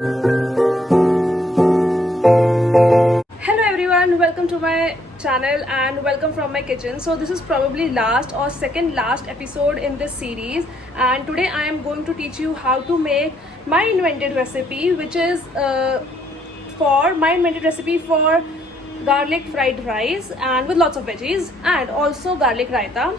Hello everyone, welcome to my channel and welcome from my kitchen. So this is probably last or second last episode in this series, and today I am going to teach you how to make my invented recipe, which is for garlic fried rice and with lots of veggies and also garlic raita.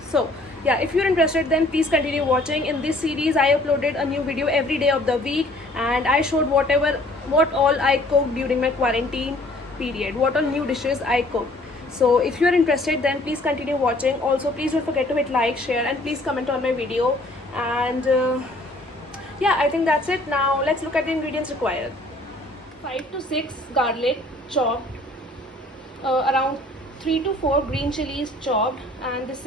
So yeah, if you're interested, then please continue watching. In this series I uploaded a new video every day of the week, and I showed what all I cooked during my quarantine period, what all new dishes I cooked. So if you're interested, then please continue watching. Also, please don't forget to hit like, share, and please comment on my video. And yeah, I think that's it. Now let's look at the ingredients required. 5 to 6 garlic chopped, around 3 to 4 green chilies chopped, and this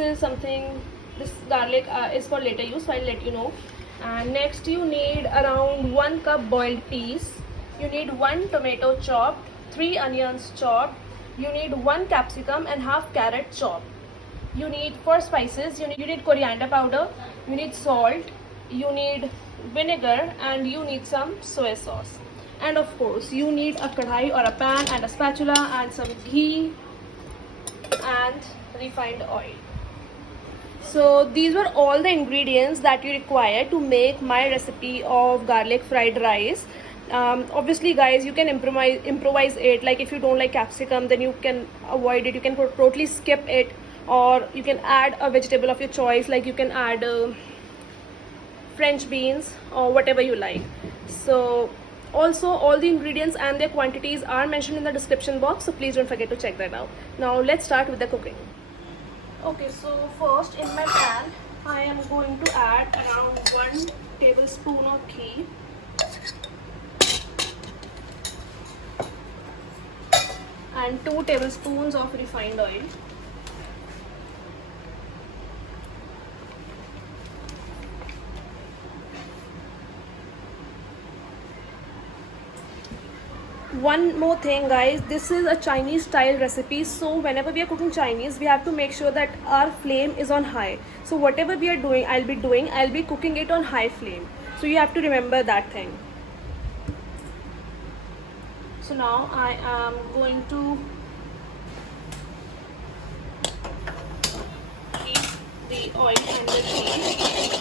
garlic is for later use, so I'll let you know. And next you need around 1 cup boiled peas, you need 1 tomato chopped, 3 onions chopped, you need 1 capsicum and half carrot chopped. You need, for spices, you need coriander powder, you need salt, you need vinegar, and you need some soy sauce. And of course you need a kadhai or a pan and a spatula and some ghee and refined oil. So these were all the ingredients that you require to make my recipe of garlic fried rice. Obviously guys, you can improvise it. Like if you don't like capsicum, then you can avoid it, you can totally skip it, or you can add a vegetable of your choice, like you can add French beans or whatever you like. So also all the ingredients and their quantities are mentioned in the description box, so please don't forget to check that out. Now let's start with the cooking. Okay, so first in my pan I am going to add around 1 tablespoon of ghee, and 2 tablespoons of refined oil. One more thing guys, this is a Chinese style recipe, so whenever we are cooking Chinese, we have to make sure that our flame is on high. So whatever we are doing, I'll be cooking it on high flame, so you have to remember that thing. So now I am going to heat the oil and the ghee.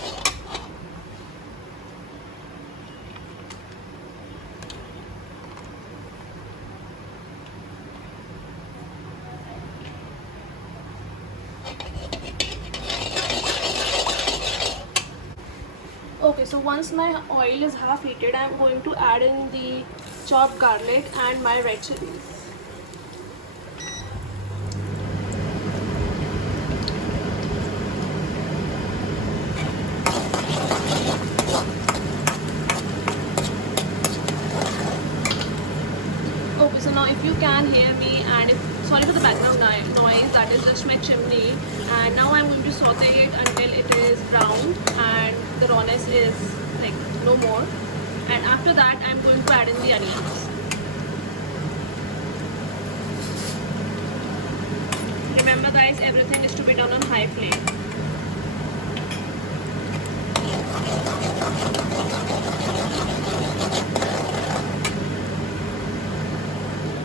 Okay, so once my oil is half heated, I am going to add in the chopped garlic and my red chilies. Okay, so now if you can hear me, and sorry for the background noise, that is just my chimney. And now I'm going to saute it until it is brown and the rawness is like no more. And after that I'm going to add in the onions. Remember guys, everything is to be done on high flame.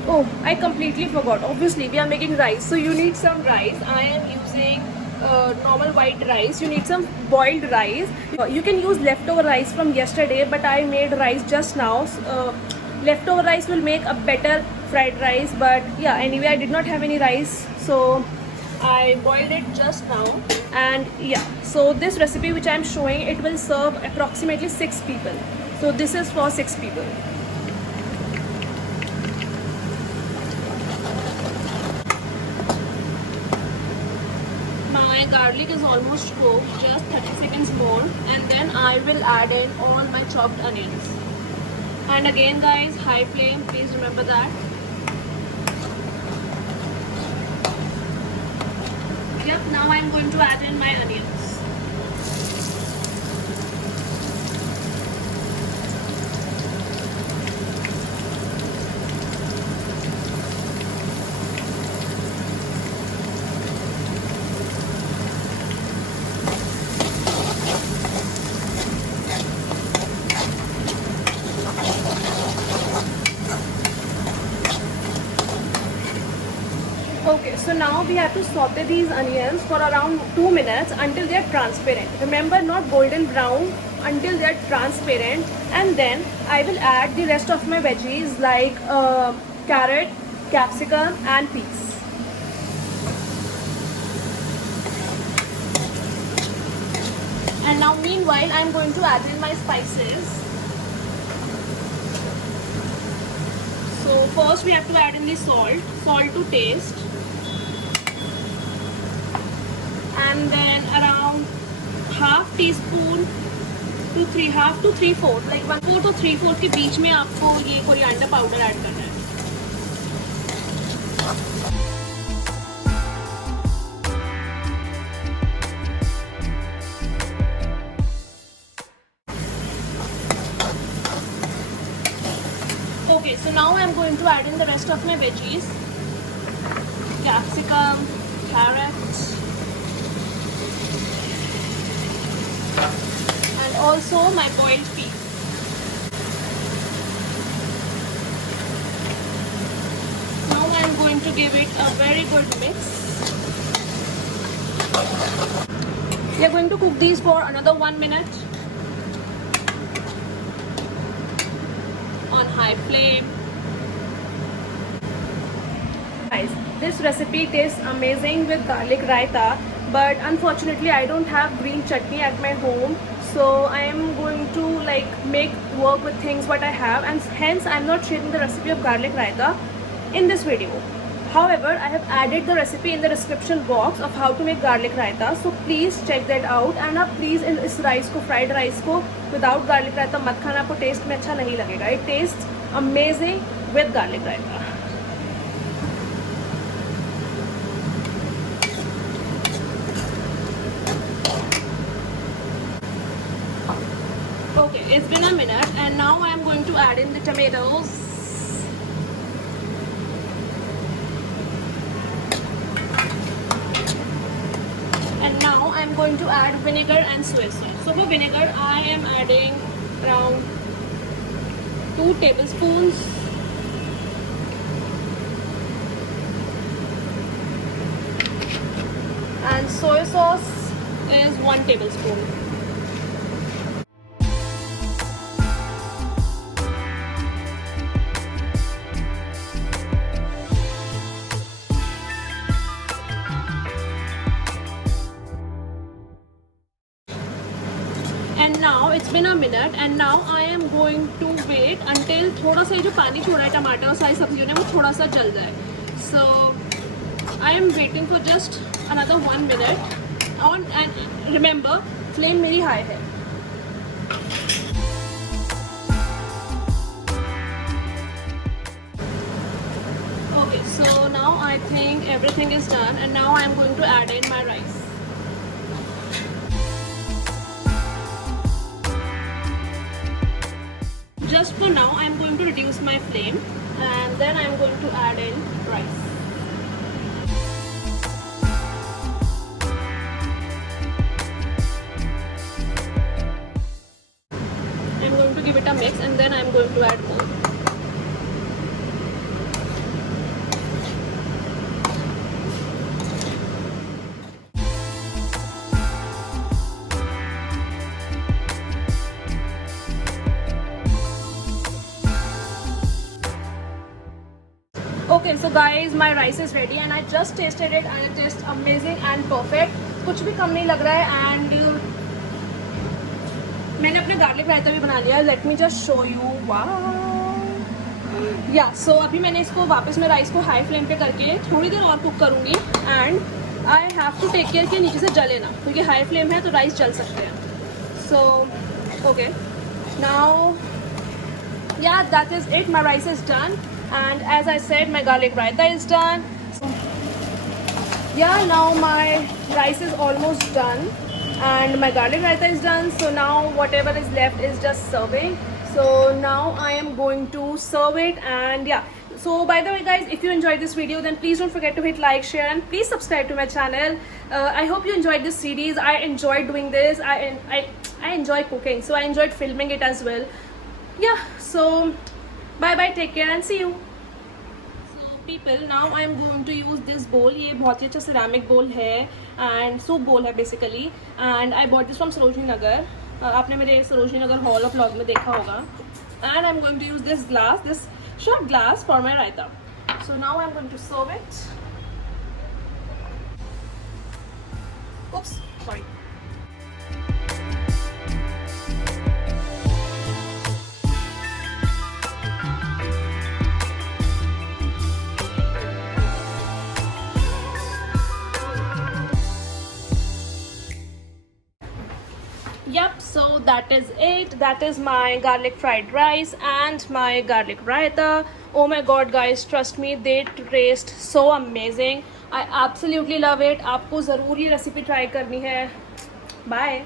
Oh, I completely forgot. Obviously, we are making rice, so you need some rice. I am using normal white rice. You need some boiled rice. You can use leftover rice from yesterday, but I made rice just now. Leftover rice will make a better fried rice, but yeah, anyway, I did not have any rice, so I boiled it just now. And yeah, so this recipe which I am showing, it will serve approximately 6 people. So this is for 6 people. My garlic is almost cooked, just 30 seconds more, and then I will add in all my chopped onions. And again guys, high flame, please remember that. Yep, now I'm going to add in my onions. so now we have to saute these onions for around 2 minutes until they are transparent. Remember, not golden brown, until they are transparent. And then I will add the rest of my veggies like carrot, capsicum and peas. And now meanwhile I'm going to add in my spices. So first we have to add in the salt to taste. And then around half teaspoon to 3/4, like 1/4 to 3/4 के बीच में आपको ये coriander powder add करना है. Okay, so now I'm going to add in the rest of my veggies. Capsicum, carrot, and also my boiled peas. Now I'm going to give it a very good mix. We are going to cook these for another 1 minute on high flame. Guys, this recipe tastes amazing with garlic raita, but unfortunately I don't have green chutney at my home, so I am going to like make work with things what I have, and hence I am not sharing the recipe of garlic raita in this video. However, I have added the recipe in the description box of how to make garlic raita, so please check that out. And आप please इस rice को, fried rice को without garlic रायता मत खाना, आपको test में अच्छा नहीं लगेगा. It taste amazing with garlic raita. Okay, it's been a minute and now I am going to add in the tomatoes. And now I am going to add vinegar and soy sauce. So for vinegar I am adding around 2 tablespoons. And soy sauce is 1 tablespoon. And now it's been a minute and now I am going to wait until थोड़ा सा जो पानी छोड़ा है टमाटर और सारी सब्जियों ने वो थोड़ा सा जल जाए. So I am waiting for just another 1 minute. And remember, flame मेरी high है. Okay, so now I think everything is done and now I am going to add in my rice. Just for now, I am going to reduce my flame and then I am going to add in rice. I am going to give it a mix and then I am going to add more. Okay, so guys, my rice is ready and I just tasted it and it tastes amazing and perfect. कुछ भी कम नहीं लग रहा है. And मैंने अपने garlic रायता भी बना लिया है. Let me just show you. Wow. Yeah, so अभी मैंने इसको वापस मैं राइस को हाई फ्लेम पे करके थोड़ी देर और कुक करूँगी. And I have to take care कि नीचे से जले ना, क्योंकि हाई फ्लेम है तो राइस जल सकते हैं. So okay, now yeah, that is it. My rice is done. And as I said, my garlic raita is done. So, yeah, now my rice is almost done and my garlic raita is done. So now whatever is left is just serving. So now I am going to serve it. And yeah, so by the way guys, if you enjoyed this video then please don't forget to hit like, share and please subscribe to my channel. I hope you enjoyed this series. I enjoyed doing this. I enjoy cooking, so I enjoyed filming it as well. Yeah, so bye bye, take care and see you. So people, now I am going to use this bowl. ये बहुत ही अच्छा ceramic bowl है and soup bowl है basically, and I bought this from Sarojini Nagar. आपने मेरे Sarojini Nagar haul of vlog में देखा होगा. And I'm going to use this glass, this short glass for my raita. So now I'm going to serve it. Oops, sorry. Yep, so that is it. That is my garlic fried rice and my garlic raita. Oh my god guys, trust me, they taste so amazing. I absolutely love it. आपको ज़रूर ये recipe try करनी है. Bye.